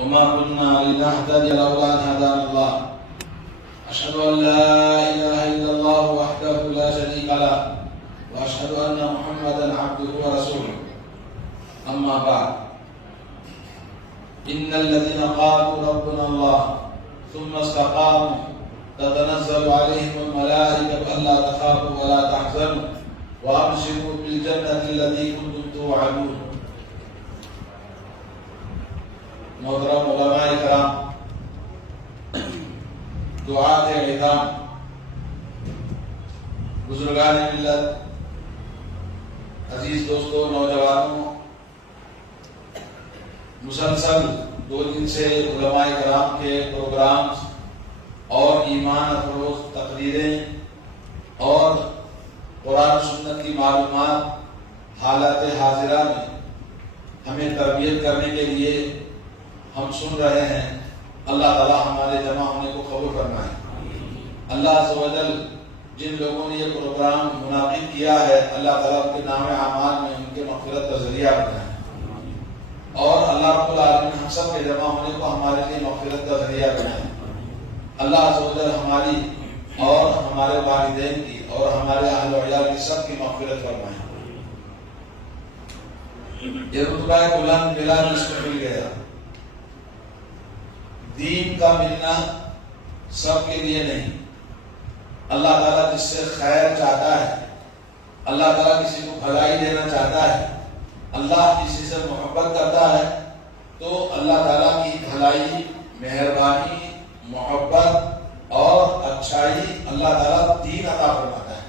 وما كنا لنهتدي لولا أن هدانا الله أشهد أن لا إله إلا الله وحده لا شريك له وأشهد أن محمدا عبده ورسوله أما بعد إن الذين قالوا ربنا الله ثم استقاموا تتنزل عليهم الملائكة ألا تخافوا ولا تحزنوا وأبشروا بالجنة التي كنتم توعدون. محترم علماء کرام، دعات اعظام، بزرگان ملت، عزیز دوستوں، نوجوانوں، مسلسل 2 دن سے علماء کرام کے پروگرامز اور ایمان افروز تقریریں اور قرآن و سنت کی معلومات حالات حاضرہ میں ہمیں تربیت کرنے کے لیے ہم سن رہے ہیں. اللہ تعالی ہمارے جمع ہونے کو قبول فرمائے. اللہ عز و جل جن لوگوں نے یہ پروگرام منعقد کیا ہے، اللہ تعالیٰ ان کے نام اعمال میں ان کے مغفرت کا ذریعہ بنائے، اور اللہ رب العالمین ہم سب کے جمع ہونے کو ہمارے لیے مغفرت کا ذریعہ بنائے. اللہ عز و جل ہماری اور ہمارے والدین کی اور ہمارے اہل و عیال کی سب کی مغفرت فرمائے. یہ رتبہ بلند ملا جس کو مل گیا. دین کا ملنا سب کے لیے نہیں. اللہ تعالیٰ جس سے خیر چاہتا ہے، اللہ تعالیٰ کسی کو بھلائی دینا چاہتا ہے، اللہ کسی سے محبت کرتا ہے، تو اللہ تعالیٰ کی بھلائی، مہربانی، محبت اور اچھائی اللہ تعالیٰ دین عطا فرماتا ہے.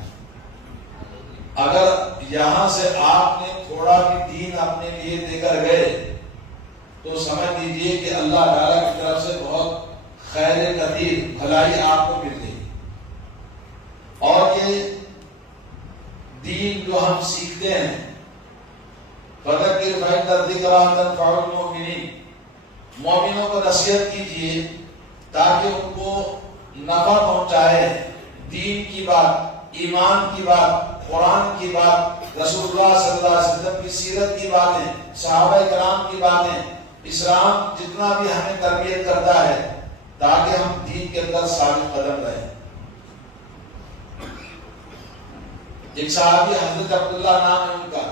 اگر یہاں سے آپ نے تھوڑا بھی دین اپنے لیے دے کر گئے تو سمجھ لیجیے کہ اللہ تعالیٰ کی طرف سے بہت خیر کثیر بھلائی آپ کو مل گئی. اور یہ دین جو ہم سیکھتے ہیں، فذکر فإن الذکریٰ تنفع المؤمنین، مومنوں کو نصیحت کیجیے تاکہ ان کو نفع پہنچائے. دین کی بات، ایمان کی بات، قرآن کی بات، رسول اللہ صلی اللہ علیہ وسلم کی سیرت کی باتیں، صحابہ کرام کی باتیں، اسلام جتنا بھی ہمیں تربیت کرتا ہے تاکہ ہم دین کے اندر ثابت قدم رہیں. ایک صحابی حضرت عبداللہ نام ہے ان کا،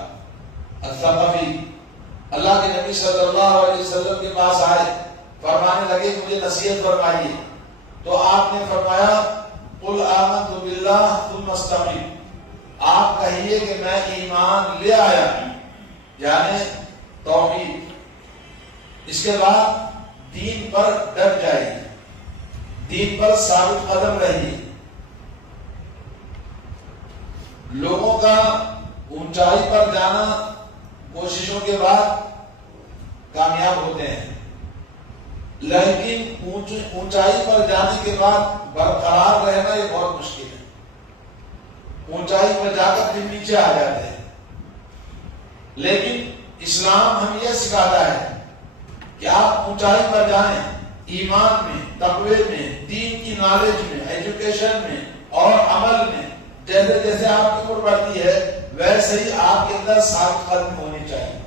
الثقفی، اللہ کے نبی صلی اللہ علیہ وسلم کے پاس آئے، فرمانے لگے مجھے نصیحت فرمائیے. تو آپ نے فرمایا قل آمنت باللہ ثم استقم، آپ کہیے کہ میں ایمان لے آیا، یعنی توحید. اس کے بعد دین پر ڈٹ جائیے، دین پر ثابت قدم رہیے. لوگوں کا اونچائی پر جانا کوششوں کے بعد کامیاب ہوتے ہیں، لیکن اونچائی پر جانے کے بعد برقرار رہنا یہ بہت مشکل ہے. اونچائی پر جا کر پھر نیچے آ جاتے ہیں. لیکن اسلام ہمیں یہ سکھاتا ہے کہ آپ اونچائی پر جائیں، ایمان میں، تقوی میں، دین کی نالج میں، ایجوکیشن میں اور عمل میں. جیسے جیسے آپ کی عمر بڑھتی ہے ویسے ہی آپ کے اندر ثابت قدم ہونی چاہیے.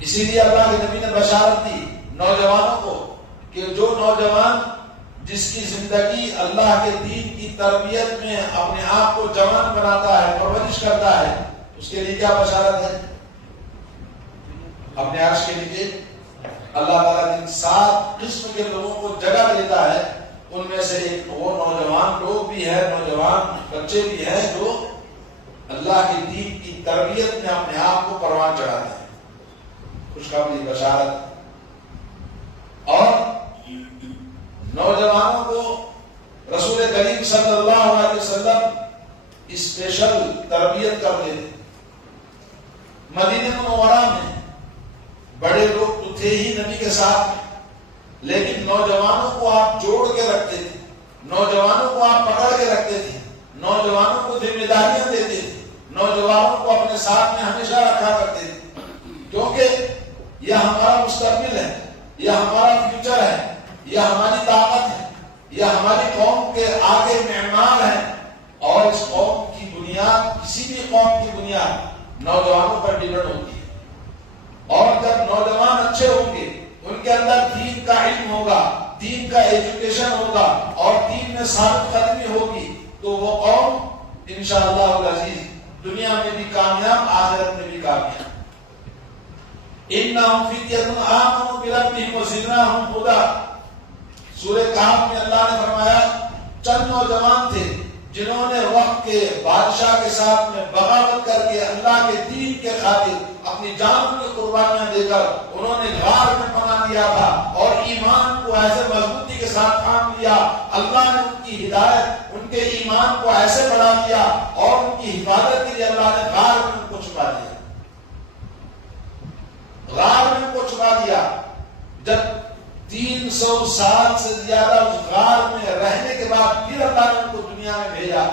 اسی لیے اللہ کے نبی نے بشارت دی نوجوانوں کو کہ جو نوجوان جس کی زندگی اللہ کے دین کی تربیت میں اپنے آپ کو جوان بناتا ہے، پرورش کرتا ہے، اس کے لیے کیا بشارت ہے؟ اپنے عرش کے نیچے اللہ تعالیٰ جن 7 قسم کے لوگوں کو جگہ دیتا ہے، ان میں سے ایک وہ نوجوان لوگ بھی ہیں، نوجوان بچے بھی ہیں جو اللہ کے دین کی تربیت میں اپنے آپ کو پروان چڑھاتے ہیں. خوشخبری، بشارت. اور نوجوانوں کو رسول کریم صلی اللہ علیہ وسلم اسپیشل تربیت کرتے تھے. مدینہ منورہ میں بڑے لوگ تو تھے ہی نبی کے ساتھ میں، لیکن نوجوانوں کو آپ جوڑ کے رکھتے تھے، نوجوانوں کو آپ پکڑ کے رکھتے تھے، نوجوانوں کو ذمہ داریاں دیتے تھے، نوجوانوں کو اپنے ساتھ میں ہمیشہ رکھا کرتے تھے. کیونکہ یہ ہمارا مستقبل ہے، یہ ہمارا فیوچر ہے، یہ ہماری طاقت ہے، یہ ہماری قوم کے آگے معمار ہے. اور اس قوم کی بنیاد، کسی بھی قوم کی بنیاد نوجوانوں پر ڈیپینڈ ہوتی ہے. اور جب نوجوان اچھے ہوں گے، کے اندر دین کا علم ہوگا، دین کا ایجوکیشن ہوگا اور دین میں ثابت قدمی ہوگی تو وہ قوم انشاءاللہ العزیز دنیا میں بھی کامیاب، آخرت میں بھی کامیاب۔ انہم فتیۃ آمنوا بربہم وزدناہم ھدی، سورہ کہف میں اللہ نے فرمایا چند نوجوان تھے جنہوں نے وقت کے بادشاہ کے ساتھ میں بغاوت کر کے اللہ کے دین کے خاطر اپنی جان کی قربانیاں دے کر انہوں نے غار میں پناہ لیا تھا اور ایمان کو ایسے مضبوطی کے ساتھ تھام لیا، اللہ نے ان کی ہدایت، ان کے ایمان کو ایسے بڑھا دیا اور ان کی حفاظت کے لیے اللہ نے غار میں ان کو چھپا دیا، غار میں ان کو چھپا دیا۔ جب 300 سال سے زیادہ اس غار میں رہنے کے بعد پھر اللہ نے ان کو دنیا میں بھیجا،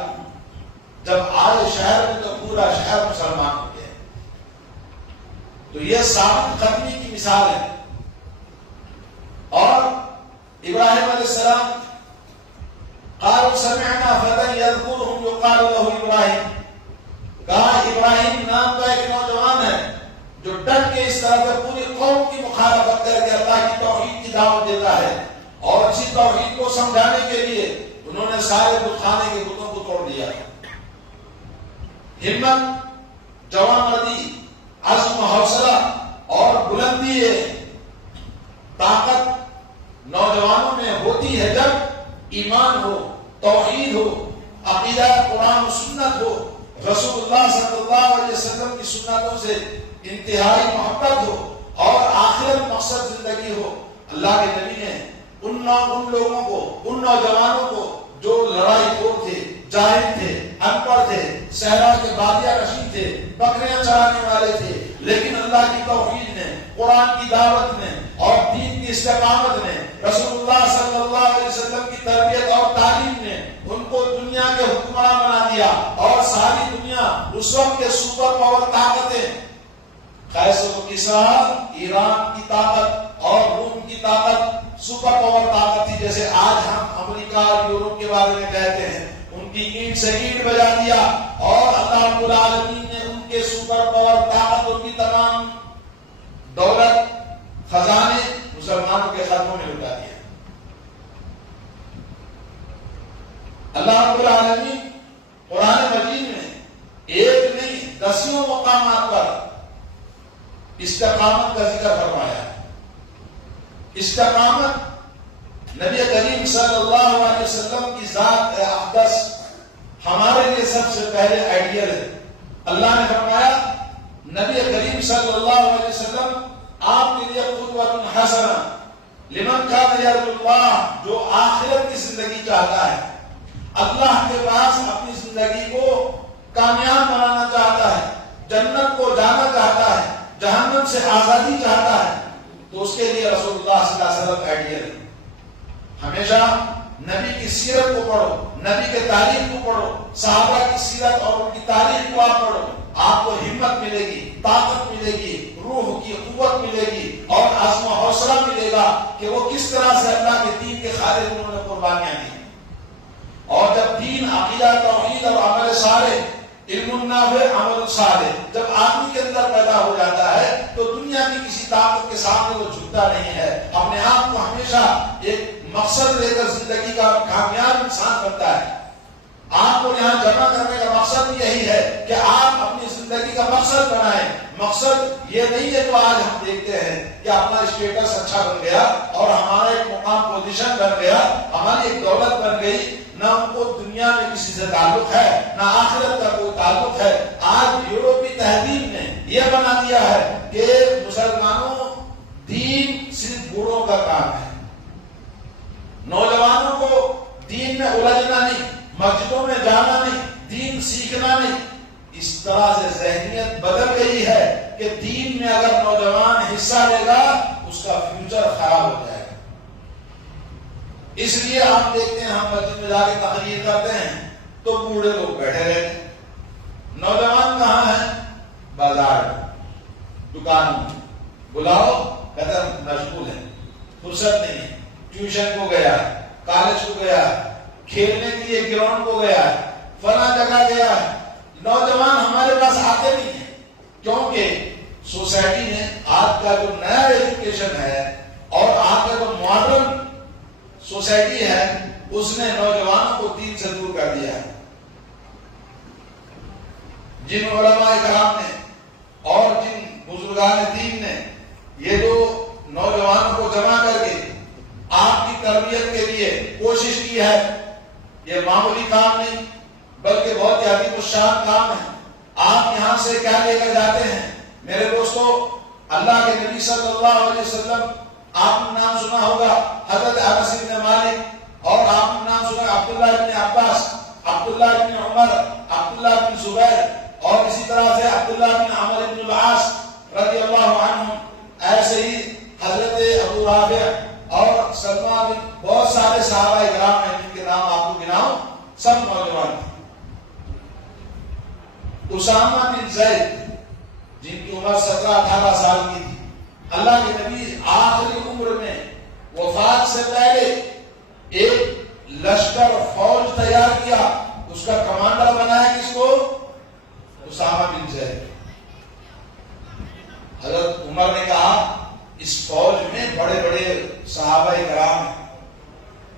جب آئے شہر میں تو پورا شہر مسلمان ہو گیا۔ تو یہ ثابت قدمی کی مثال ہے۔ اور ابراہیم علیہ السلام قالوا سمعنا فتى يذكرهم يقال له ابراہیم، کہا ابراہیم نام کا ایک نوجوان ہے جو ڈٹ کے اس طرح سے پوری قوم کی مخالفت کر کے اللہ کی توحید کی دعوت دیتا ہے، اور اسی توحید کو سمجھانے کے لیے انہوں نے سارے بت خانے کے بتوں کو توڑ دیا۔ ہمت، جوانمردی، عزم و حوصلہ اور بلندی طاقت نوجوانوں میں ہوتی ہے جب ایمان ہو، توحید ہو، عقیدہ قرآن و سنت ہو، رسول اللہ صلی اللہ علیہ وسلم کی سنتوں سے انتہائی محبت ہو اور آخرت مقصد زندگی ہو۔ اللہ کے نبی نے ان لوگوں کو، ان نوجوانوں کو جو لڑائی خور تھے، جاہل تھے، ان پڑھ تھے، صحرا کے بادیہ نشین تھے، بکریاں چرانے والے تھے، لیکن اللہ کی توحید نے، قرآن کی دعوت نے اور دین کی استقامت نے، رسول اللہ صلی اللہ علیہ وسلم کی تربیت اور تعلیم نے ان کو دنیا کے حکمراں بنا دیا، اور ساری دنیا اس وقت کے سپر پاور طاقتیں، قیصر و کسریٰ ایران کی طاقت اور روم کی طاقت سپر پاور طاقت تھی، جیسے آج ہم امریکہ اور یورپ کے بارے میں کہتے ہیں، ان کی اینٹ سے اینٹ بجا دیا اور اللہ رب العالمین نے ان کے سپر پاور طاقتوں کی تمام دولت، خزانے مسلمانوں کے خاتموں میں لٹا دیا۔ اللہ رب العالمین قرآن مجید میں ایک نہیں 10 مقامات پر استقامت کا ذکر فرمایا ہے۔ استقامت نبی کریم صلی اللہ علیہ وسلم کی ذات اقدس ہمارے لیے سب سے پہلے آئیڈیل ہے۔ اللہ نے فرمایا نبی کریم صلی اللہ علیہ وسلم آپ کے لیے قدوۃ حسنہ لمن کان یرجو اللہ، جو آخرت کی زندگی چاہتا ہے، اللہ کے پاس اپنی زندگی کو کامیاب بنانا چاہتا ہے، جنت کو جانا چاہتا ہے، جہنم سے آزادی چاہتا ہے، تو اس کے لیے رسول اللہ صلی اللہ علیہ وسلم آئیڈیل ہے۔ ہمیشہ نبی کی سیرت کو پڑھو، نبی کے تاریخ کو پڑھو، صحابہ کی سیرت اور ان کی تاریخ کو آپ پڑھو، آپ کو ہمت ملے گی، طاقت ملے گی، روح کی قوت ملے گی اور عزم و حوصلہ ملے گا کہ وہ کس طرح سے اللہ کے دین کے خاطر انہوں نے قربانیاں دی۔ اور جب دین، عقیدہ، توحید اور عمل صالح، علم نافع، عمل صالح جب آدمی کے اندر پیدا ہو جاتا ہے تو دنیا کی کسی طاقت کے سامنے وہ جھکتا نہیں ہے، اپنے آپ کو ہمیشہ ایک مقصد لے کر زندگی کا کامیاب انسان بنتا ہے۔ آپ کو یہاں جمع کرنے کا مقصد بھی یہی ہے کہ آپ اپنی زندگی کا مقصد بنائیں۔ مقصد یہ نہیں ہے جو آج ہم دیکھتے ہیں کہ اپنا اسٹیٹس اچھا بن گیا اور ہمارا ایک مقام پوزیشن بن گیا، ہماری ایک دولت بن گئی، نہ ان کو دنیا میں کسی سے تعلق ہے، نہ آخرت کا کوئی تعلق ہے۔ آج یورپی تہذیب نے یہ بنا دیا ہے کہ مسلمانوں دین صرف بوڑھوں کا کام ہے، نوجوانوں کو دین میں الجھنا نہیں، مسجدوں میں جانا نہیں، دین سیکھنا نہیں۔ اس طرح سے ذہنیت بدل گئی ہے کہ دین میں اگر نوجوان حصہ لے گا اس کا فیوچر خراب ہو جائے گا۔ اس لیے ہم دیکھتے ہیں، ہم مسجد میں جا کے تقریر کرتے ہیں تو بوڑھے لوگ بیٹھے رہتے ہیں، نوجوان کہاں ہیں؟ بازار دکانوں میں، بلاؤ کہتے ہیں مشغول ہیں، فرصت نہیں ہے، ٹیوشن کو گیا ہے، کالج کو گیا ہے، کھیلنے کے لیے گراؤنڈ کو گیا ہے، فلاں جگہ گیا ہے۔ نوجوان ہمارے پاس آتے نہیں ہیں کیونکہ سوسائٹی نے آج کا جو نیا ایجوکیشن ہے اور سوسائٹی ہے اس نے نوجوانوں کو دین سے دور کر دیا ہے. جن علماء کرام نے اور جن بزرگان دین نے یہ جو نوجوانوں کو جمع کر کے آپ کی تربیت کے لیے کوشش کی ہے، یہ معمولی کام نہیں بلکہ بہت ہی عظیم الشان کام ہے. آپ یہاں سے کیا لے کر جاتے ہیں میرے دوستو؟ اللہ کے نبی صلی اللہ علیہ وسلم، آپ نے نام سنا ہوگا حضرت انس بن مالک، اور آپ نے نام سنا عبداللہ بن عباس، عبداللہ بن عمر، عبداللہ بن زبیر، اور اسی طرح سے عبداللہ بن عمر بن العاص رضی اللہ عنہ. ایسے ہی حضرت ابو رافع اور سلمان بن، بہت سارے صحابہ کرام ہیں جن کے نام آپ کو گناؤں، سب نوجوان تھے. اسامہ بن زید جن کی عمر 17-18 سال کی تھی، اللہ کے نبی آخری عمر میں وفات سے پہلے ایک لشکر فوج تیار کیا، اس کا کمانڈر بنایا کس کو؟ اسامہ بن زید. حضرت عمر نے کہا اس فوج میں بڑے بڑے صحابہ کرام ہیں،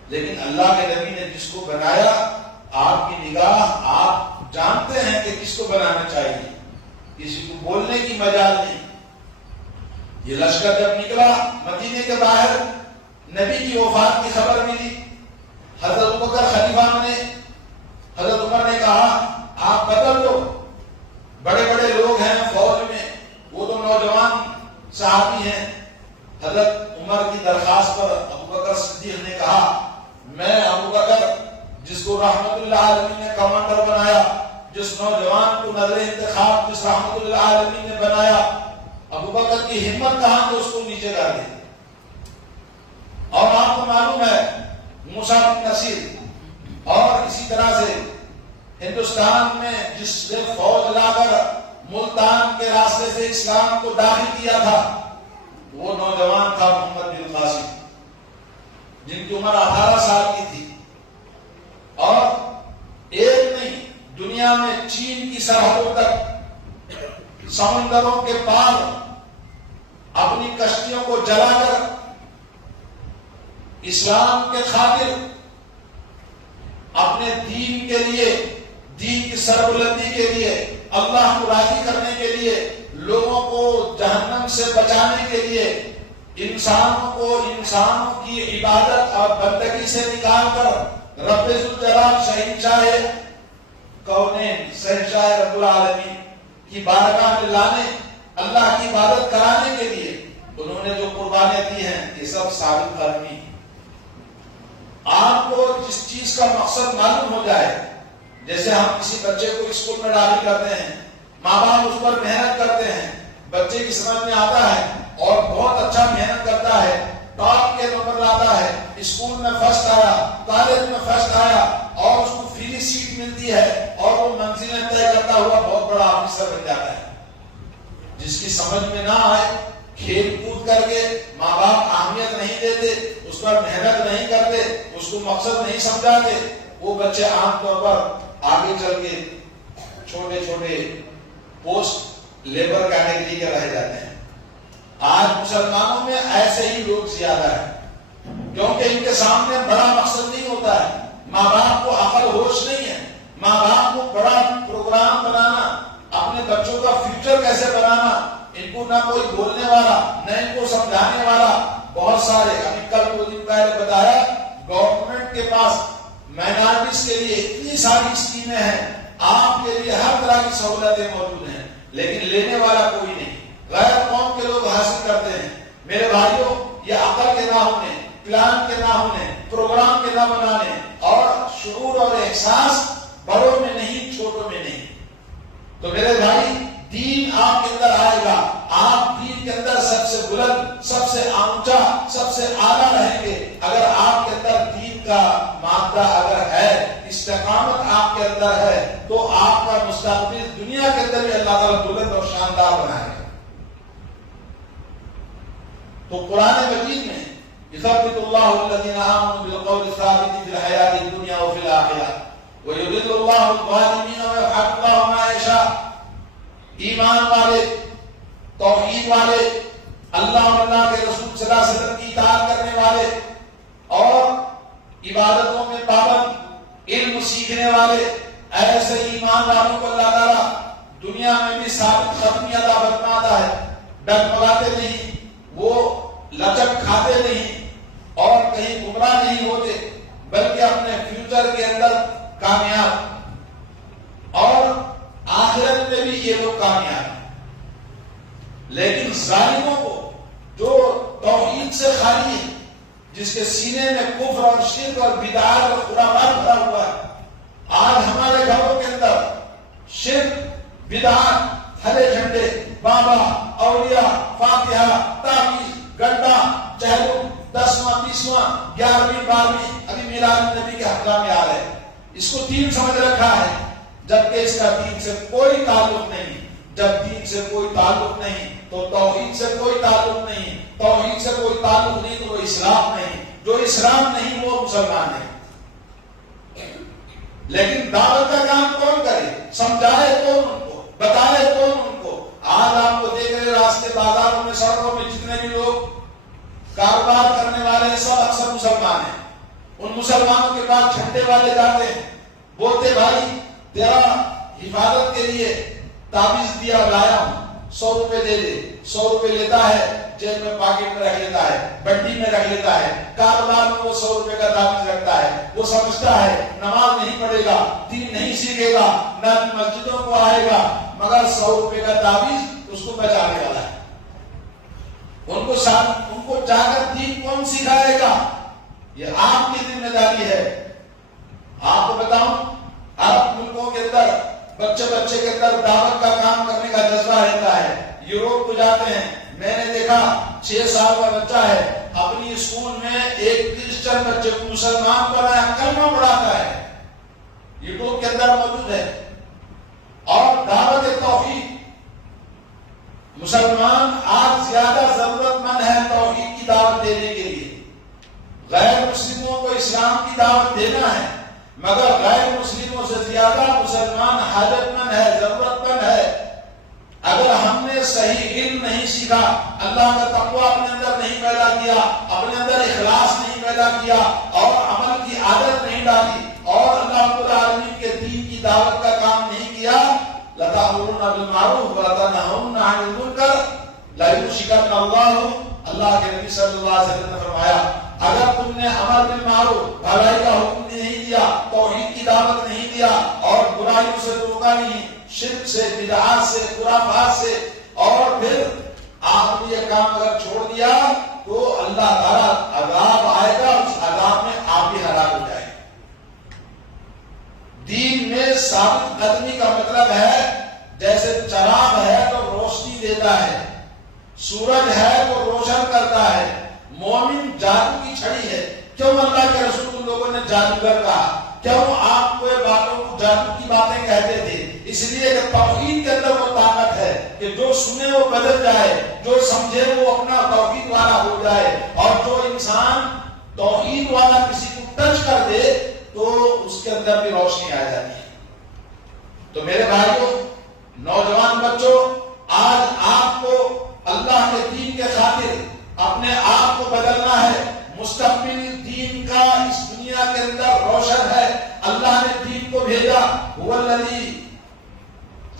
لیکن اللہ کے نبی نے جس کو بنایا، آپ کی نگاہ، آپ جانتے ہیں کہ کس کو بنانا چاہیے، کسی کو بولنے کی مجال نہیں. یہ لشکر جب نکلا مدینے کے باہر، نبی کی وفات کی خبر ملی، حضرت ابوبکر خلیفہ نے، حضرت عمر نے کہا آپ بدل دو، بڑے بڑے لوگ ہیں فوج میں، وہ تو نوجوان صحابی ہیں. حضرت عمر کی درخواست پر ابوبکر صدیق نے کہا میں ابوبکر جس کو رحمت اللہ عالمین نے کمانڈر بنایا، جس نوجوان کو نظر انتخاب جس رحمت اللہ عالمین نے بنایا، ابوبکر کی ہمت کہاں تو اس کو نیچے کر دے. اور آپ کو معلوم ہے موسیٰ بن نصیر اور اسی طرح سے ہندوستان میں جس نے فوج لا کر ملتان کے راستے سے اسلام کو داخل کیا تھا، وہ نوجوان تھا محمد بن قاسم، جن کی عمر 18 سال کی تھی. اور ایک نہیں، دنیا میں چین کی سرحدوں تک سمندروں کے پار اپنی کشتیوں کو جلا کر اسلام کے خاطر، اپنے دین کے لیے، دین کی سربلندی کے لیے، اللہ کو راضی کرنے کے لیے، لوگوں کو جہنم سے بچانے کے لیے، انسانوں کو انسانوں کی عبادت اور بندگی سے نکال کر رب ذوالجلال شہنشاہ کونین شہنشاہ رب العالمین کی بارگاہ میں لانے، اللہ کی عبادت کرانے کے لیے انہوں نے جو قربانیاں دی ہیں، یہ سب ثابت قدمی. آپ کو جس چیز کا مقصد معلوم ہو جائے، جیسے ہم کسی بچے کو اسکول میں داخل کرتے ہیں، ماں باپ اس پر محنت کرتے ہیں، بچے کی سمجھ میں آتا ہے اور بہت اچھا محنت کرتا ہے، ٹاپ کے نمبر لاتا ہے، اسکول میں فرسٹ آیا، کالج میں فرسٹ آیا، اور اس کو فری سیٹ ملتی ہے اور وہ منزلیں طے کرتا ہوا بہت بڑا آفیسر بن جاتا ہے. جس کی سمجھ میں نہ آئے، کھیل کود کر کے ماں باپ اہمیت نہیں دیتے، اس پر محنت نہیں کرتے، اس کو مقصد نہیں سمجھاتے، وہ بچے عام طور پر آگے چل کے چھوٹے چھوٹے پوسٹ لیبر کیٹیگری کے رہ جاتے ہیں. آج مسلمانوں میں ایسے ہی لوگ زیادہ ہیں، کیونکہ ان کے سامنے بڑا مقصد نہیں ہوتا ہے. ماں باپ کو عقل ہوش نہیں ہے، ماں باپ کو بڑا پروگرام بنانا، اپنے بچوں کا فیوچر کیسے بنانا، ان کو نہ کوئی بولنے والا، نہ ان کو سمجھانے والا. بہت سارے، ابھی کل 2 دن پہلے بتایا، گورنمنٹ کے پاس مائنارٹیز کے لیے اتنی ساری اسکیمیں ہیں، آپ کے لیے ہر طرح کی سہولتیں موجود ہیں، لیکن لینے والا کوئی نہیں. غیر قوم کے لوگ حاصل کرتے ہیں. میرے بھائیوں، یہ عقل کے نہ ہونے، پلان کے نہ ہونے، پروگرام کے نہ بنانے اور شعور اور احساس بڑوں میں نہیں، چھوٹوں میں نہیں. تو میرے بھائی، دین آپ کے اندر آئے گا، آپ دین کے اندر سب سے بلند، سب سے اونچا، سب سے اعلیٰ رہیں گے اگر آپ کے اندر دین کا مادہ اگر ہے، استقامت آپ کے اندر ہے، تو آپ کا مستقبل دنیا کے اندر بھی اللہ تعالیٰ بلند اور شاندار بنائے گا. تو قرآن مجید میں يثبت الله الذين آمنوا بالقول الثابت في الحياة الدنيا وفي الآخرة ويضل الله الظالمين ويفعل الله ما يشاء. ایمان والے، توحید والے، اللہ اور اللہ کے رسول صلی اللہ علیہ وسلم کی اطاعت کرنے والے اور عبادتوں میں پابند، علم سیکھنے والے، ایسے ایمان والوں کو اللہ تعالیٰ دنیا میں بھی ثابت قدمی عطا فرماتا ہے. ڈگمگاتے نہیں، وہ لچک کھاتے نہیں اور کہیں گمراہ نہیں ہوتے، بلکہ اپنے فیوچر کے اندر کامیاب، اور آخرت میں بھی یہ لوگ کامیاب ہیں. لیکن ظالموں کو جو توحید سے خالی ہے، جس کے سینے میں کفر اور شرک اور بدعات اور خرافات بھرا ہوا ہے، آج ہمارے گھروں کے اندر شرک، بدعات، ہرے جھنڈے، بابا، اولیاء، فاتحہ، تعویذ، گنڈا، چہلم، 10واں 20واں 11ویں 12ویں ابھی میلاد نبی کے ہفتہ میں آ رہے ہیں. اس کو دین سمجھ رکھا ہے، جبکہ اس کا دین سے کوئی تعلق نہیں. جب دین سے کوئی تعلق نہیں تو توحید سے کوئی تعلق نہیں. توحید سے کوئی تعلق نہیں تو وہ اسلام نہیں. جو اسلام نہیں وہ مسلمان نہیں. لیکن دعوت کا کام کون کرے؟ سمجھائے کون ان کو؟ بتائے کون ان کو؟ آج آپ کو دیکھ رہے راستے بازاروں میں سڑکوں میں جتنے بھی لوگ کاروبار کرنے والے ہیں سب اکثر مسلمان ہیں. ان مسلمانوں کے پاس جھنڈے والے جاتے ہیں، بولتے بھائی تیرا حفاظت کے لیے تعویذ دیا لایا ہوں، 100 روپے دے دے. 100 روپے لیتا ہے، جیب میں پاکٹ میں رکھ لیتا ہے، بنڈی میں رکھ لیتا ہے. کاروبار میں وہ 100 روپے کا تعویذ رکھتا ہے. وہ سمجھتا ہے نماز نہیں پڑھے گا، دین نہیں سیکھے گا، نہ مسجدوں کو آئے گا، مگر 100 روپے کا تعویذ اس کو بچانے والا ہے. ان کو جا کر دین کون سکھائے گا؟ یہ آپ کی ذمہ داری ہے. آپ کو بتاؤں، عرب ملکوں کے اندر بچے کے اندر دعوت کا کام کرنے کا جذبہ رہتا ہے. یوروپ کو جاتے ہیں، میں نے دیکھا 6 سال کا بچہ ہے، اپنی اسکول میں ایک کرسچن بچے کو مسلمان پڑھایا، کلمہ پڑھاتا ہے، یوٹیوب کے اندر موجود ہے. اور دعوت توحید، مسلمان آج زیادہ ضرورت مند ہے توحید کی دعوت دینے کے لیے. غیر مسلموں کو اسلام کی دعوت دینا ہے، مگر غیر مسلموں سے زیادہ مسلمان حاجت مند ہے، ضرورت مند ہے. اگر ہم نے صحیح علم نہیں سیکھا، اللہ کا تقوی اپنے اندر نہیں پیدا کیا، اپنے اندر اخلاص نہیں پیدا کیا، اور عمل کی عادت نہیں ڈالی، اور اللہ رب العالمین کے دین کی دعوت کا کام نہیں کیا، لَتَأْمُرُونَ بِالْمَعْرُوفِ وَلَتَنْهُونَ عَنِ الْمُنكَرِ لَيُوشِكَنَّ اللَّهُ. اللہ کے نبی صلی اللہ علیہ وسلم نے فرمایا، اگر تم نے امر بالمعروف، بھلائی کا حکم نہیں دیا، توحید کی دعوت نہیں دیا، اور برائیوں سے روکا نہیں، شرک سے، بدعات سے، خرافات سے، اور پھر آپ نے یہ کام اگر چھوڑ دیا تو اللہ تعالیٰ عذاب آئے گا، اس عذاب میں آپ بھی ہلاک ہو جائیں. دین میں ثابت قدمی کا مطلب ہے جیسے چراغ ہے تو روشنی دیتا ہے، سورج ہے تو روشن کرتا ہے. مومن جادو کی چھڑی ہے. کیوں اللہ کے رسول کو لوگوں نے جادوگر کہا؟ کیوں آپ کو باتوں کو جادو کی باتیں کہتے تھے؟ اس لیے کہ توحید کے اندر وہ طاقت ہے کہ جو سنے وہ بدل جائے، جو سمجھے وہ اپنا توحید والا ہو جائے. اور جو انسان توحید والا کسی کو ٹچ کر دے تو اس کے اندر بھی روشنی آ جاتی ہے. تو میرے بھائیوں، نوجوان بچوں، آج آپ کو اللہ کے دین کے خاطر اپنے آپ کو بدلنا ہے. مستقبل دین کا اس دنیا کے اندر روشن ہے. اللہ نے دین کو بھیجا، هو الذی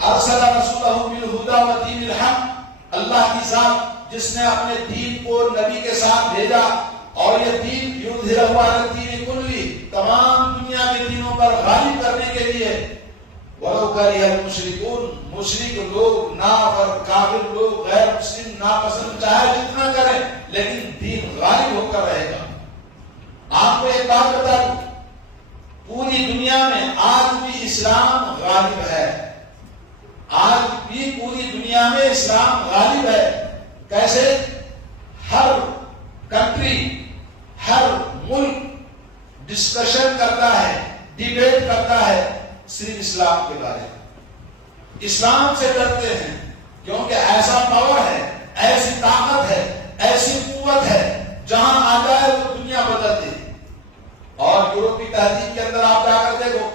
ارسل رسولہ بالہدی ودین الحق. اللہ کی ذات جس نے اپنے دین کو نبی کے ساتھ بھیجا، اور یہ دین یظہرہ علی الدین کلہ، تمام دنیا کے دینوں پر غالب کرنے کے لیے. وَلَوْ كَرِهَ الْمُشْرِكُونَ، مشرک لوگ، کافر لوگ، غیر مسلم ناپسند چاہے جتنا کریں، لیکن دین غالب ہو کر رہے گا. آپ کو ایک بات بتا دوں، پوری دنیا میں آج بھی اسلام غالب ہے. آج بھی پوری دنیا میں اسلام غالب ہے. کیسے؟ ہر کنٹری، ہر ملک ڈسکشن کرتا ہے، ڈیبیٹ کرتا ہے صرف اسلام کے بارے میں. اسلام سے ڈرتے ہیں کیونکہ ایسا پاور ہے، ایسی طاقت ہے، ایسی قوت ہے، جہاں آ جائے وہ دنیا بدل دے. اور یورپی تہذیب کے اندر آپ جا کر دیکھو،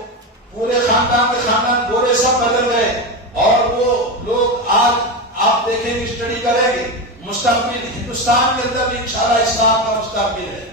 پورے خاندان کے خاندان گورے سب بدل گئے، اور وہ لوگ آج آپ دیکھیں گے، اسٹڈی کریں گے، مستقبل ہندوستان کے اندر بھی انشاءاللہ اسلام کا مستقبل ہے.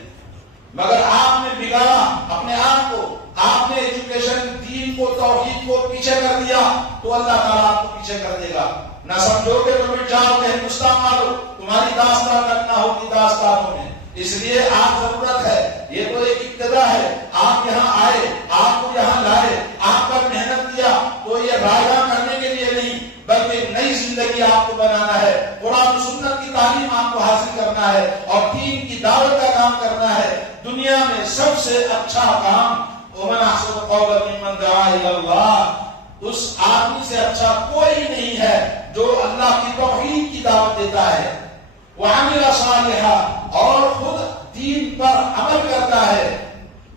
مگر آپ نے نگاہ اپنے آپ کو، آپ نے ایجوکیشن دین کو توحید کو پیچھے کر دیا تو اللہ تعالیٰ آپ کو پیچھے کر دے گا. نہ سمجھو کہ تم جاؤ کہ ہندوستان والو تمہاری داستان رکھنا ہوگی داستانوں میں. اس لیے آپ ضرورت ہے، یہ تو ایک ابتدا ہے. آپ یہاں آئے، آپ کو یہاں لائے، آپ پر محنت کیا تو یہ رائگاں کرنے کے لیے نہیں بلکہ نئی زندگی آپ کو بنانا ہے. قرآن و سنت کی تعلیم آپ کو حاصل کرنا ہے اور دین کی دعوت کا کام کرنا ہے. دنیا میں سب سے اچھا کام وَمَنْ أَحْسَنُ قَوْلًا مِمَّنْ دَعَا إِلَى اللَّهِ، اس آدمی سے اچھا کوئی نہیں ہے جو اللہ کی توحید کی دعوت دیتا ہے. وَعَمِلَ صَالِحًا، اور خود دین پر عمل کرتا ہے.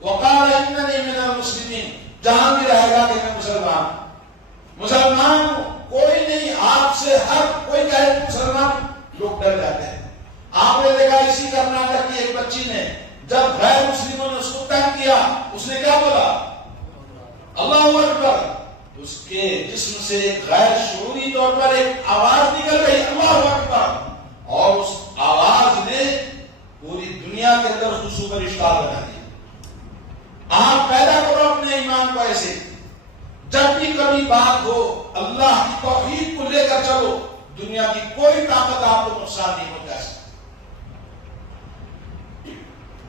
وَقَالَ إِنَّنِي مِنَ الْمُسْلِمِينَ، جہاں بھی رہے گا کہ میں مسلمان ہوں. کوئی نہیں آپ سے، ہر کوئی کہے مسلمان، لوگ ڈر جاتے ہیں. آپ نے دیکھا اسی کرناٹک کی ایک بچی نے جب غیر مسلموں نے اس کو تنگ کیا، اس نے کیا بولا؟ اللہ اکبر. اس کے جسم سے غیر شعوری طور پر ایک آواز نکل گئی، اللہ اکبر، اور اس آواز نے پوری دنیا کے اندر اس کو سپر اسٹار بنا دیا. آپ پیدا کرو اپنے ایمان کو ایسے، جب بھی کبھی بات ہو اللہ کی توحید کو لے کر چلو، دنیا کی کوئی طاقت آپ کو نقصان نہیں پہنچا سکتی.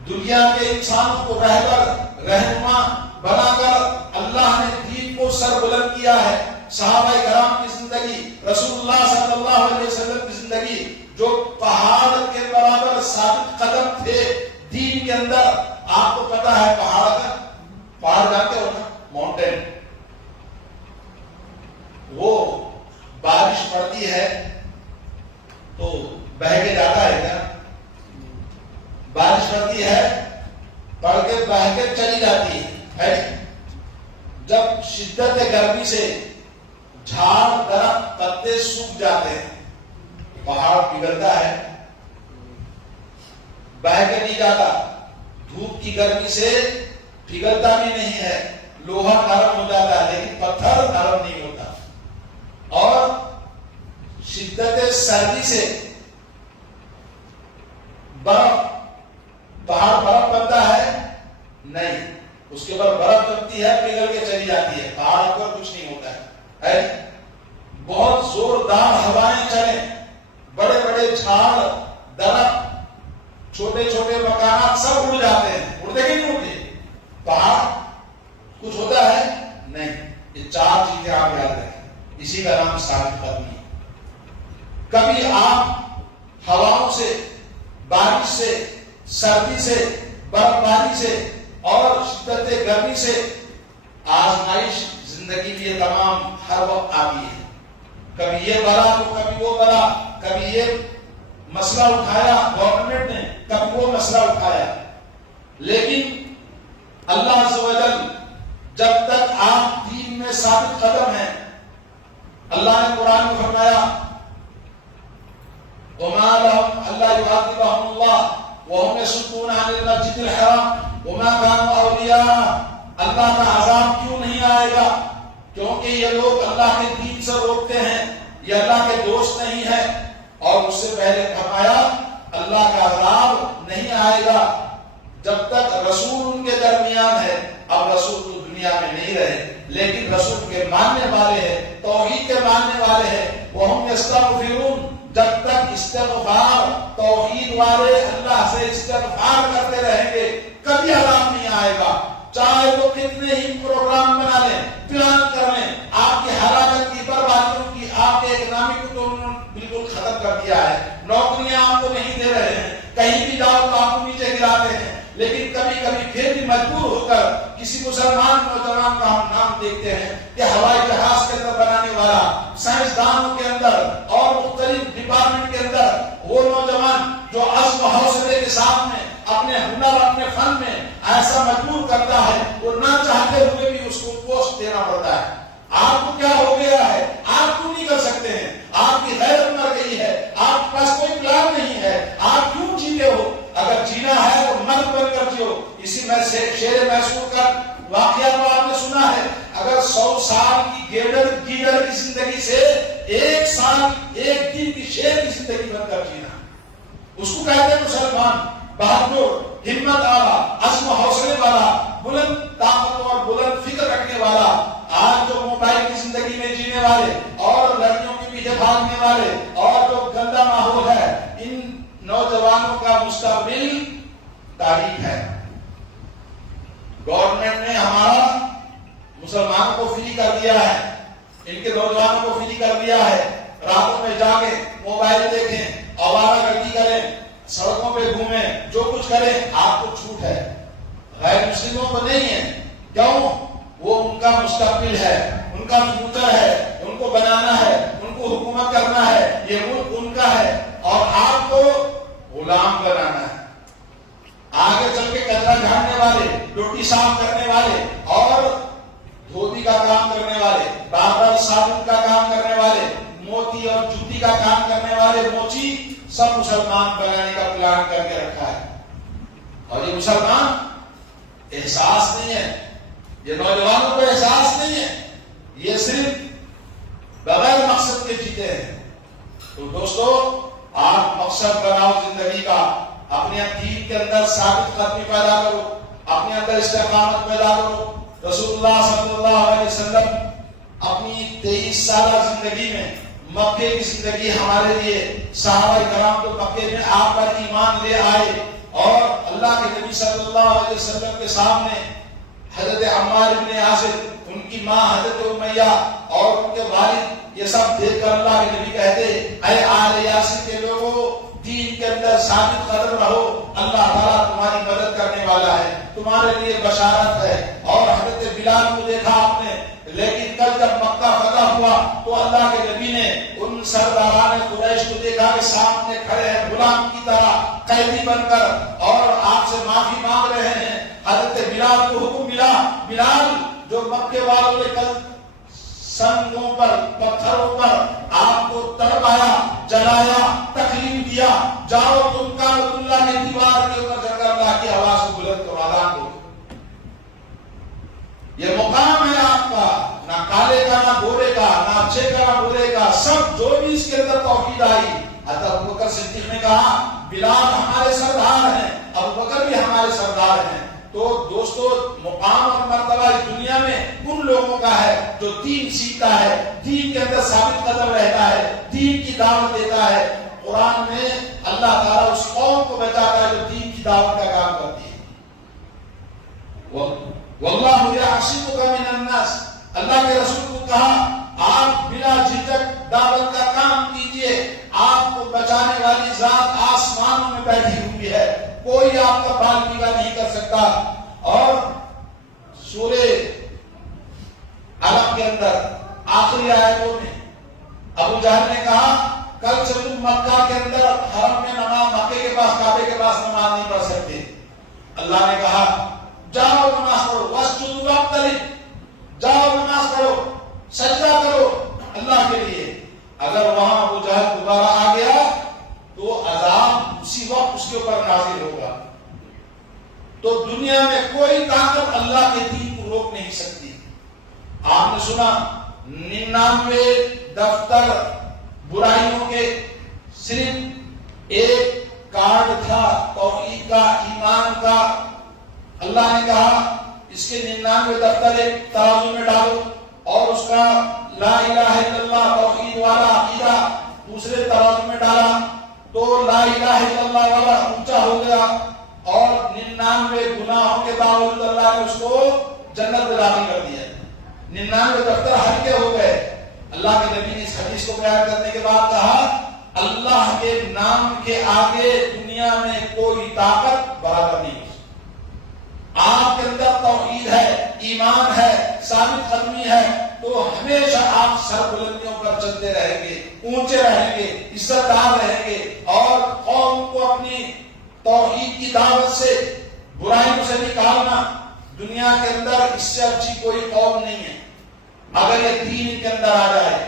دنیا کے انسانوں کو رہبر رہنما بنا کر اللہ نے دین کو سر بلند کیا ہے. صحابہ کرام کی زندگی، رسول اللہ صلی اللہ علیہ وسلم کی زندگی، جو پہاڑ کے برابر ثابت قدم تھے دین کے اندر. آپ کو پتا ہے پہاڑ جانتے ہو نا، ماؤنٹین، وہ بارش پڑتی ہے تو بہہ کے جاتا ہے کیا؟ بارش پڑتی ہے پڑ کے بہہ کے چلی جاتی ہے. جب شدت گرمی سے جھاڑ درخت پتے سوکھ جاتے ہیں، پہاڑ پگھلتا ہے، بہہ کے نہیں جاتا. دھوپ کی گرمی سے پگھلتا بھی نہیں ہے، لوہا نرم ہو جاتا ہے لیکن پتھر نرم نہیں ہوتا. اور شدت سردی سے برف، پہاڑ برف بنتا ہے نہیں، اس کے بعد برف بنتی ہے، پگھل کے چلی جاتی ہے، پہاڑ پر کچھ نہیں ہوتا ہے. بہت زوردار ہوائیں چلیں، بڑے بڑے جھاڑ درخت چھوٹے چھوٹے مکانات سب اڑ جاتے ہیں. اڑتے کہ نہیں اڑتے؟ پہاڑ کچھ ہوتا ہے نہیں. یہ چار چیزیں آپ یاد رکھیں، اسی کا نام ثابت قدمی. کبھی آپ ہواؤں سے، بارش سے، سردی سے، برف باری سے اور شدت گرمی سے آزمائش زندگی کی یہ تمام ہر وقت آتی ہے. کبھی یہ بلا تو کبھی وہ بلا، کبھی یہ مسئلہ اٹھایا گورنمنٹ نے، کبھی وہ مسئلہ اٹھایا. لیکن اللہ عز و جل جب تک آپ دین میں ثابت قدم ہیں، اللہ نے قرآن میں فرمایا وَمَا لَهُمْ أَلَّا يُعَذِّبَهُمُ اللَّهُ وَهُمْ يَصُدُّونَ عَنِ الْمَسْجِدِ الْحَرَامِ وَمَا كَانُوا أَوْلِيَاءَهُ. اللہ کا عذاب کیوں نہیں آئے گا؟ کیونکہ یہ لوگ اللہ کے دین سے روکتے ہیں، یہ اللہ کے دوست نہیں ہے. اور اس سے پہلے فرمایا اللہ کا عذاب نہیں آئے گا جب تک رسول ان کے درمیان ہے. اب رسول تو دنیا میں نہیں رہے لیکن رسول کے ماننے والے ہیں، توحید کے ماننے والے ہیں. وَهُمْ يَسْتَغْفِرُونَ، جب تک استغفار توحید والے اللہ سے استغفار کرتے رہیں گے کبھی عذاب نہیں آئے گا. چاہے وہ کتنے ہی پروگرام بنا لیں، پلان کر لیں، آپ کی ہلاکت کی، بربادیوں کی، آپ کے اکنامی کو تو انہوں نے بالکل ختم کر دیا ہے. نوکریاں آپ کو نہیں دے رہے ہیں، کہیں بھی جاؤ تو آپ کو نیچے گراتے ہیں. لیکن کبھی کبھی پھر بھی مجبور ہو کر کسی مسلمان نوجوان کا ہم نام دیکھتے ہیں کہ ہوائی جہاز کے اندر بنانے والا، سائنسدانوں کے اندر اور مختلف ڈپارٹمنٹ کے اندر وہ نوجوان جو عزم و حوصلے کے ساتھ میں اپنے ہنر، اپنے فن میں ایسا مجبور کرتا ہے، وہ نہ چاہتے ہوئے بھی اس کو پوسٹ دینا پڑتا ہے. آپ کو کیا ہو گیا ہے؟ آپ کیوں نہیں کر سکتے ہیں؟ آپ کی غیرت مر گئی ہے، آپ کے پاس کوئی پلان نہیں ہے، آپ کیوں جیتے ہو؟ اگر جینا ہے تو مرد بن کر جیو. اسی میں سے شیر محسور کا واقعہ تو آپ نے سنا ہے. اگر 100 سال کی گیدڑ کی زندگی سے 1 سال 1 دن کی شیر کی زندگی بن کر جینا، اس کو کہتے ہیں مسلمان. بہادر، ہمت والا، عزم و حوصلے والا، بلند طاقت اور بلند فکر رکھنے والا، آج جو موبائل کی زندگی میں جینے والے اور لڑکیوں کے پیچھے بھاگنے والے اور جو گندا ماحول ہے، ان نوجوانوں کا مستقبل تاریک ہے۔ گورنمنٹ نے ہمارا مسلمانوں کو فری کر دیا ہے، ان کے نوجوانوں کو فری کر دیا ہے، راتوں میں جا کے موبائل دیکھیں، آوارہ گردی کریں، سڑکوں پہ گھومیں، جو کچھ کریں، آپ کو چھوٹ ہے، غیر مسلموں کو نہیں ہے۔ کیوں؟ وہ ان کا مستقبل ہے، ان کا فیوچر ہے، ان کو بنانا ہے، ان کو حکومت کرنا ہے، یہ ملک ان کا ہے اور آپ کو غلام بنانا ہے۔ آگے چل کے کچرا جھاڑنے والے، روٹی صاف کرنے والے اور دھوبی کا کام کرنے والے، باربر صابن کا کام کرنے والے، موتی اور جوتی کا کام کرنے والے موچی، سب مسلمان بنانے کا پلان کر کے رکھا ہے۔ اور یہ مسلمان احساس نہیں ہے، یہ نوجوانوں کو احساس نہیں ہے، یہ صرف بغیر مقصد کے جیتے ہیں۔ تو دوستو، آپ مقصد بناؤ زندگی کا، اپنے دین کے اندر ثابت قدمی پیدا کرو، اپنے اندر استقامت پیدا کرو۔ رسول اللہ صلی اللہ علیہ وسلم اپنی 23 سالہ زندگی میں، مکے کی زندگی ہمارے لیے، صحابہ کرام تو مکے میں آ کر ایمان لے آئے اور اللہ کے نبی صلی اللہ علیہ وسلم کے سامنے حضرت عمار بن یاسر، ان کی ماں حضرت امیہ اور ان کے والد، یہ سب دیکھ کر اللہ کے نبی کہتے، اے آل یاسر کے لوگوں، دین کے اندر ثابت قدم رہو، اللہ تعالیٰ تمہاری مدد کرنے والا ہے، تمہارے لیے بشارت ہے۔ اور حضرت بلال کو دیکھا آپ نے، لیکن کل جب مکہ فتح ہوا تو اللہ کے نبی نے ان سرداران قریش کو دیکھا کہ سامنے کھڑے ہیں غلام کی طرح، قیدی بن کر، اور آپ سے معافی مانگ رہے ہیں۔ حضرت بلال کو حکم ملا، بلال، جو مکے والوں نے کل سنگوں پر، پتھروں پر آپ کو تڑپایا، جلایا، تکلیف دیا، جاؤ تم کعبۃ اللہ کی دیوار کے اوپر چڑھ کر اللہ کی آواز کو بلند کرو، اذان دو۔ یہ مقام ہے آپ کا، نہ کالے کا، نہ گورے کا، نہ اچھے کا، نہ برے کا، سب جو بھی اس کے اندر توحید آئی۔ حضرت ابوبکر صدیق نے کہا، بلال ہمارے سردار ہیں، ابوبکر بھی ہمارے سردار ہیں۔ تو دوستو، مقام اور مرتبہ اس دنیا میں ان لوگوں کا ہے جو دین سیکھتا ہے، دین کے اندر ثابت قدم رہتا ہے، دین کی دعوت دیتا ہے۔ قرآن میں اللہ تعالیٰ اس قوم کو بچاتا ہے جو دین کی دعوت کا کام کرتی ہے۔ واللہ یعصمک من الناس، اللہ کے رسول کو کہا، آپ بلا جھجک دعوت کا کام کیجئے، آپ کو بچانے والی ذات آسمانوں میں بیٹھی ہوئی ہے، کوئی آپ کا بال بیگا نہیں کر سکتا۔ اور سورہ علق کے اندر آخری آیتوں میں ابو جہل نے کہا، کل سے تم مکہ کے اندر حرم میں نماز، مکے کے پاس، کعبے کے پاس نماز نہیں پڑھ سکتے۔ اللہ نے کہا، جاؤ نماز پڑھو، واسجدوا واقترب، جاؤ نماز پڑھو، سجدہ کرو اللہ کے لیے۔ اگر وہاں ابو جہل دوبارہ آ گیا تو عذاب اسی وقت اس کے اوپر نازل ہوگا۔ تو دنیا میں کوئی طاقت اللہ کے دین کو روک نہیں سکتی۔ آپ نے سنا 99 دفتر برائیوں کے، صرف ایک کارڈ تھا توحید کا، ایمان کا۔ اللہ نے کہا اس کے 99 دفتر ایک ترازو میں ڈالو اور اس کا لا الہ الا اللہ توحید والا عقیدہ دوسرے ترازو میں ڈالا تو لا الہ الا اللہ والا اونچا ہو گیا، اور 99 گناہوں کے باوجود اللہ نے اس کو جنت میں داخل کر دیا۔ 99 دفتر ہلکے ہو گئے۔ اللہ کے نبی نے اس حدیث کو بیان کرنے کے بعد کہا، اللہ کے نام کے آگے دنیا میں کوئی طاقت برابر نہیں۔ آپ کے اندر توحید ہے، ایمان ہے، ثابت قدمی ہے، تو ہمیشہ آپ سر بلندیوں پر چلتے رہیں گے، اونچے رہیں گے، عزت دار رہیں گے، اور قوم کو اپنی توحید کی دعوت سے، برائیوں سے نکالنا۔ دنیا کے اندر اس سے اچھی کوئی قوم نہیں ہے اگر یہ دین کے اندر آ جائے۔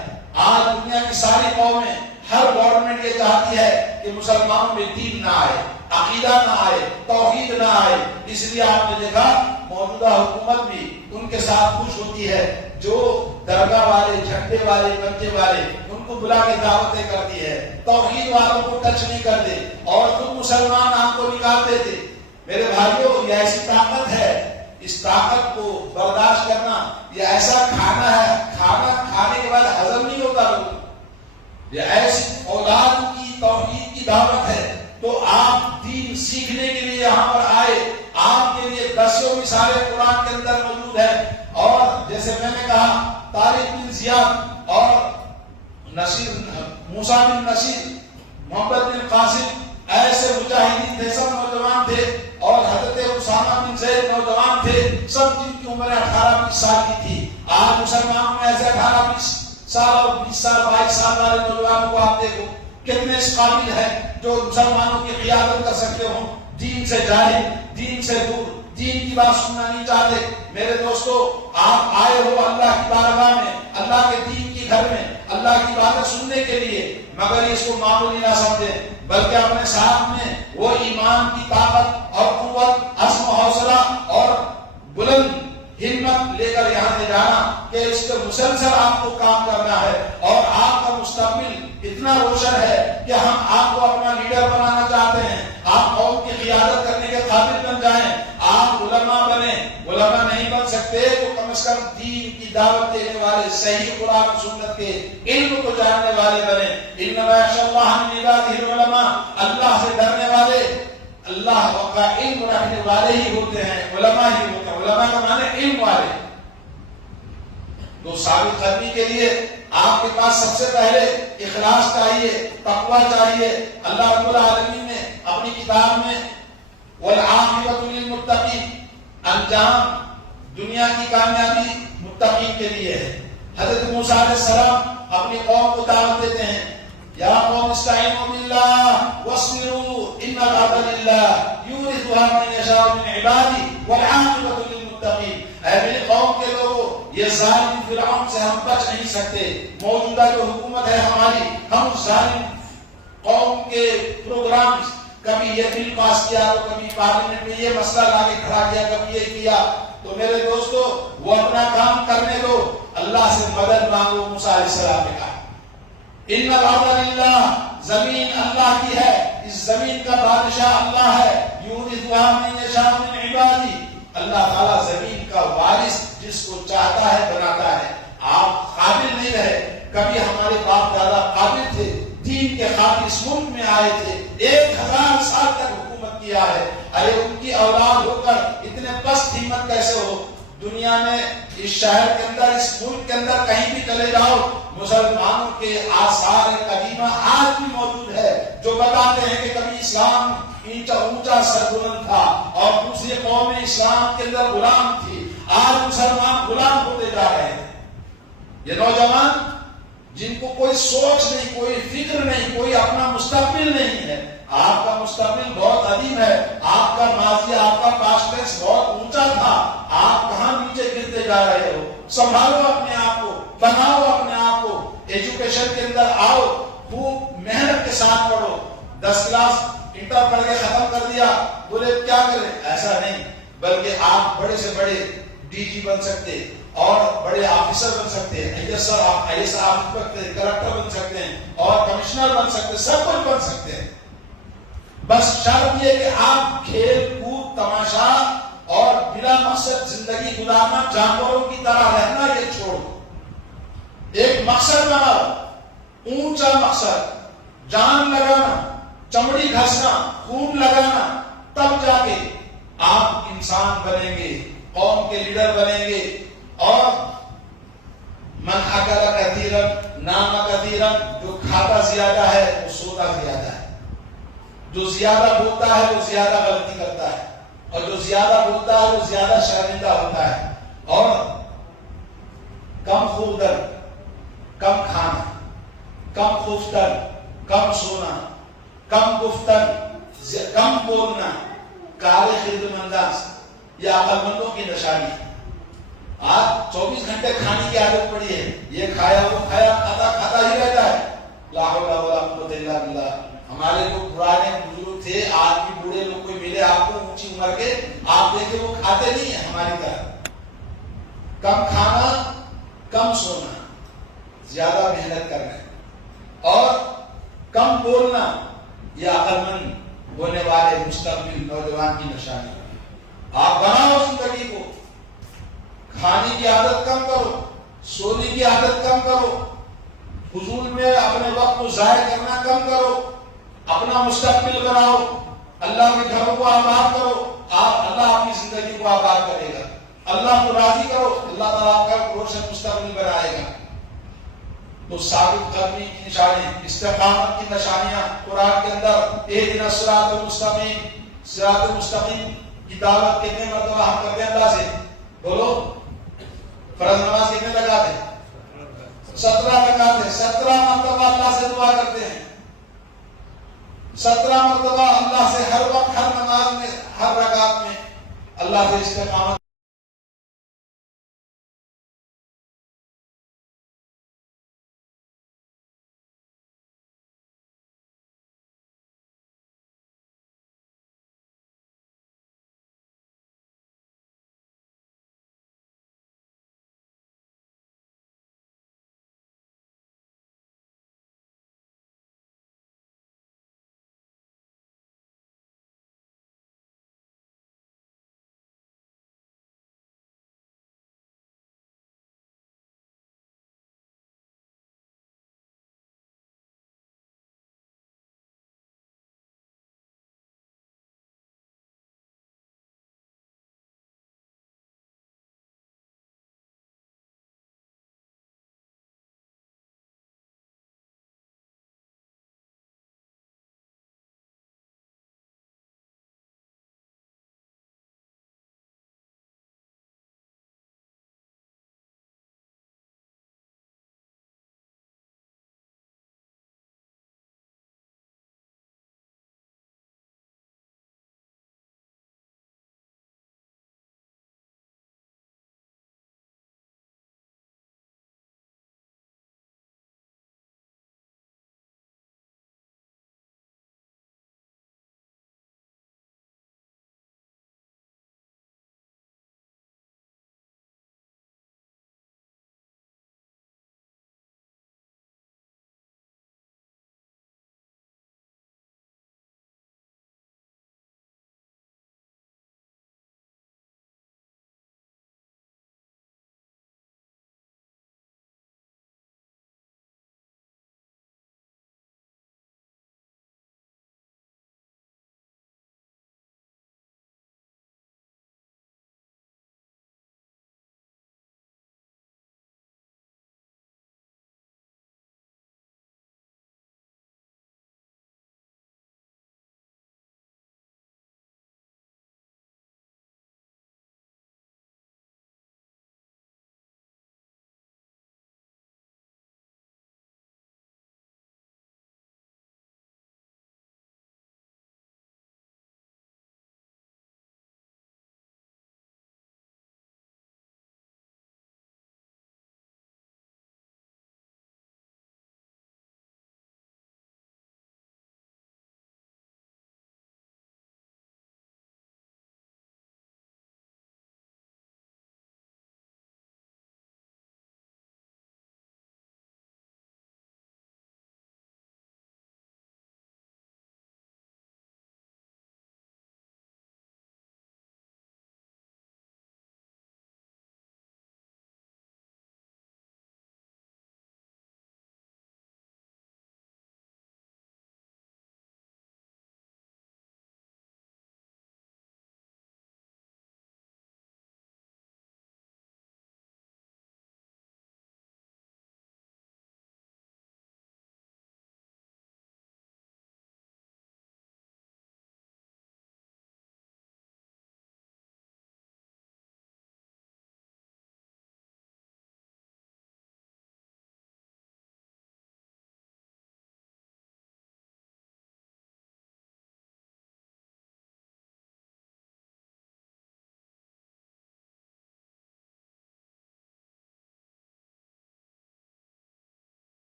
آج دنیا کی ساری قومیں، ہر گورنمنٹ یہ چاہتی ہے کہ مسلمانوں میں دین نہ آئے، عقیدہ نہ آئے، توحید نہ آئے۔ اس لیے آپ نے دیکھا موجودہ حکومت بھی ان کے ساتھ خوش ہوتی ہے. جو درگاہ والے، جھنڈے والے، پنجے والے، ان کو بلا کے دعوتیں کرتی ہے. توحید والوں کو ٹچ نہیں کرتے اور خود مسلمان آپ کو نکال دیتے. میرے بھائیوں، یہ ایسی طاقت ہے، اس طاقت کو برداشت کرنا. یہ ایسا کھانا ہے، کھانا کھانے کے بعد ہضم نہیں ہوتا لوگوں. یہ ایسی اولاد کی توحید کی دعوت ہے. تو آپ دین سیکھنے کے لیے یہاں پر آئے. آپ کے لیے دسیوں مثالیں قرآن کے اندر موجود ہے. اور جیسے میں نے کہا، طارق بن زیاد اور موسیٰ بن نصیر، محمد بن قاسم، ایسے مجاہدین تھے، سب نوجوان تھے. اور حضرت اسامہ بن زید نوجوان تھے، سب جن کی عمر 18-20 سال کی تھی. آج مسلمانوں میں ایسے 18-20 سال اور 20 سال 22 سال والے نوجوانوں کو آپ دیکھو کتنے اس قابل ہیں جو مسلمانوں کی قیادت کر سکتے ہوں. دین سے جاہل، دین سے دور، دین کی بات سننا نہیں چاہتے. میرے دوستو، آپ آئے ہو اللہ کی بارگاہ میں، اللہ کے دین کی گھر میں، اللہ کی باتیں سننے کے لیے، مگر اس کو معمولی نہ سمجھیں، بلکہ اپنے ساتھ میں وہ ایمان کی طاقت اور قوت، عزم و حوصلہ اور بلند ہمت لے کر یہاں سے جانا کہ اس کے مسلسل آپ کو کام کرنا ہے. اور آپ کا مستقبل اتنا روشن ہے کہ ہم آپ کو اپنا لیڈر بنانا چاہتے ہیں. آپ قوم کی قیادت کرنے کے قابل بن جائیں. آپ علماء بنیں. علماء نہیں بن سکتے تو کم از کم دین کی دعوت دینے والے، صحیح قرآن و سنت کے علم کو جاننے والے بنیں. انما یخشی اللہ من عبادہ العلماء، اللہ سے ڈرنے والے، اللہ کا علم رکھنے والے ہی ہوتے ہیں، علماء ہی ہوتے ہیں. علماء کا معنی علم والے. تو ثابت قدمی کے لیے آپ کے پاس سب سے پہلے اخلاص چاہیے، تقوی چاہیے. اللہ رب العالمین نے اپنی کتاب میں والعاقبۃ للمتقین، انجام دنیا کی کامیابی متقین کے لیے ہے. حضرت موسیٰ علیہ السلام اپنی قوم کو دعوت دیتے ہیں، یا قوم استعینوا باللہ واصبروا ان الارض للہ یورثها من یشاء من عبادہ والعاقبۃ للمتقین. اے میری قوم کے لوگوں، یہ ظالم فرعون سے ہم بچ نہیں سکتے. موجودہ جو حکومت ہے ہماری، ہم ظالم قوم کے پروگرامز، کبھی یہ بل پاس کیا تو کبھی پارلیمنٹ میں یہ مسئلہ لا کے کھڑا کیا، کبھی یہ کیا. تو میرے دوستو، وہ اپنا کام کرنے دو، اللہ سے مدد مانگو. موسیٰ علیہ السلام نے کہا ان الارض للہ، زمین اللہ کی ہے، اس زمین کا بادشاہ اللہ ہے. یورثها من یشاء من عبادہ، اللہ تعالیٰ زمین کا وارث جس کو چاہتا ہے بناتا ہے. آپ قابل نہیں رہے. کبھی ہمارے باپ دادا قابل تھے، دین کے خاطر اس ملک میں آئے تھے، 1000 سال تک حکومت کیا ہے. ارے ان کی اولاد ہو کر اتنے پست ہمت کیسے ہو؟ دنیا میں اس شہر کے اندر، اس ملک کے اندر کہیں بھی چلے جاؤ، مسلمانوں کے آثار قدیمہ آج بھی موجود ہے جو بتاتے ہیں کہ کبھی اسلام اونچا سربلند تھا اور دوسری قومیں اسلام کے اندر غلام تھی. آج مسلمان غلام ہوتے جا رہے ہیں. یہ نوجوان جن کو کوئی سوچ نہیں، کوئی فکر نہیں، کوئی اپنا مستقبل نہیں ہے. آپ کا مستقبل بہت عظیم ہے. آپ کا ماضی، آپ کا پاسٹ ٹینس بہت اونچا تھا. آپ کہاں نیچے گرتے جا رہے ہو؟ سنبھالو اپنے آپ کو، بناؤ اپنے آپ کو. ایجوکیشن کے اندر آؤ، خوب محنت کے ساتھ پڑھو. 10 کلاس انٹر پڑھ کے ختم کر دیا، بولے کیا کریں؟ ایسا نہیں، بلکہ آپ بڑے سے بڑے ڈی جی بن سکتے اور بڑے آفیسر بن سکتے ہیں، IAS آفیسر، کلکٹر بن سکتے ہیں اور کمشنر بن سکتے ہیں، سب کچھ بن سکتے ہیں. بس شرط یہ کہ آپ کھیل کود تماشا اور بلا مقصد زندگی گزارنا، جانوروں کی طرح رہنا یہ چھوڑو. ایک مقصد بناؤ، اونچا مقصد، جان لگانا، چمڑی گھسنا، خون لگانا، تب جا کے آپ انسان بنیں گے، قوم کے لیڈر بنیں گے. اور من اکل کثیرا نام کثیرا، جو کھاتا زیادہ ہے وہ سوتا زیادہ ہے. جو زیادہ بولتا ہے وہ زیادہ غلطی کرتا ہے، اور جو زیادہ بولتا ہے وہ زیادہ شرمندہ ہوتا ہے. اور کم خوردر، کم کھانا، کم خوفتر، کم سونا، کم گفتن، کم بولنا، کارے خرد انداز، یہ عقل مندوں کی نشانی ہے. آج 24 گھنٹے کھانے کی عادت پڑی ہے، یہ کھایا وہ کھایا، کھاتا ہی رہتا ہے. لا حول ولا قوت الا باللہ. ہمارے جو پرانے بزرگ تھے آج بھی بوڑھے لوگ کوئی ملے آپ کو اونچی عمر کے، آپ دیکھیں وہ کھاتے نہیں ہیں ہماری طرح، کم کھانا کم سونا، زیادہ محنت کرنا اور کم بولنا، یہ عقل مند ہونے والے مستقبل نوجوان کی نشانی ہے۔ آپ بناؤ زندگی کو، کھانے کی عادت کم کرو، سونے کی عادت کم کرو، فضول میں اپنے وقت کو ضائع کرنا کم کرو، اپنا مستقبل بناؤ، اللہ کے گھروں کو آباد کرو، اللہ آپ کی زندگی کو آباد کرے گا، اللہ کو راضی کرو، اللہ تعالیٰ آپ کا روشن مستقبل بنائے گا۔ تو ثابت قدمی کی نشانی، استقامت کی نشانیاں قرآن کے اندر، اہدنا الصراط المستقیم، صراط المستقیم کی دعوت کتنے مرتبہ ہم کرتے ہیں اللہ سے؟ بولو، فرض نماز کتنے لگاتے ہیں؟ 17 لگاتے ہیں، 17 مرتبہ اللہ سے دعا کرتے ہیں، 17 مرتبہ اللہ سے ہر وقت، ہر نماز میں، ہر رکعت میں اللہ سے استقامت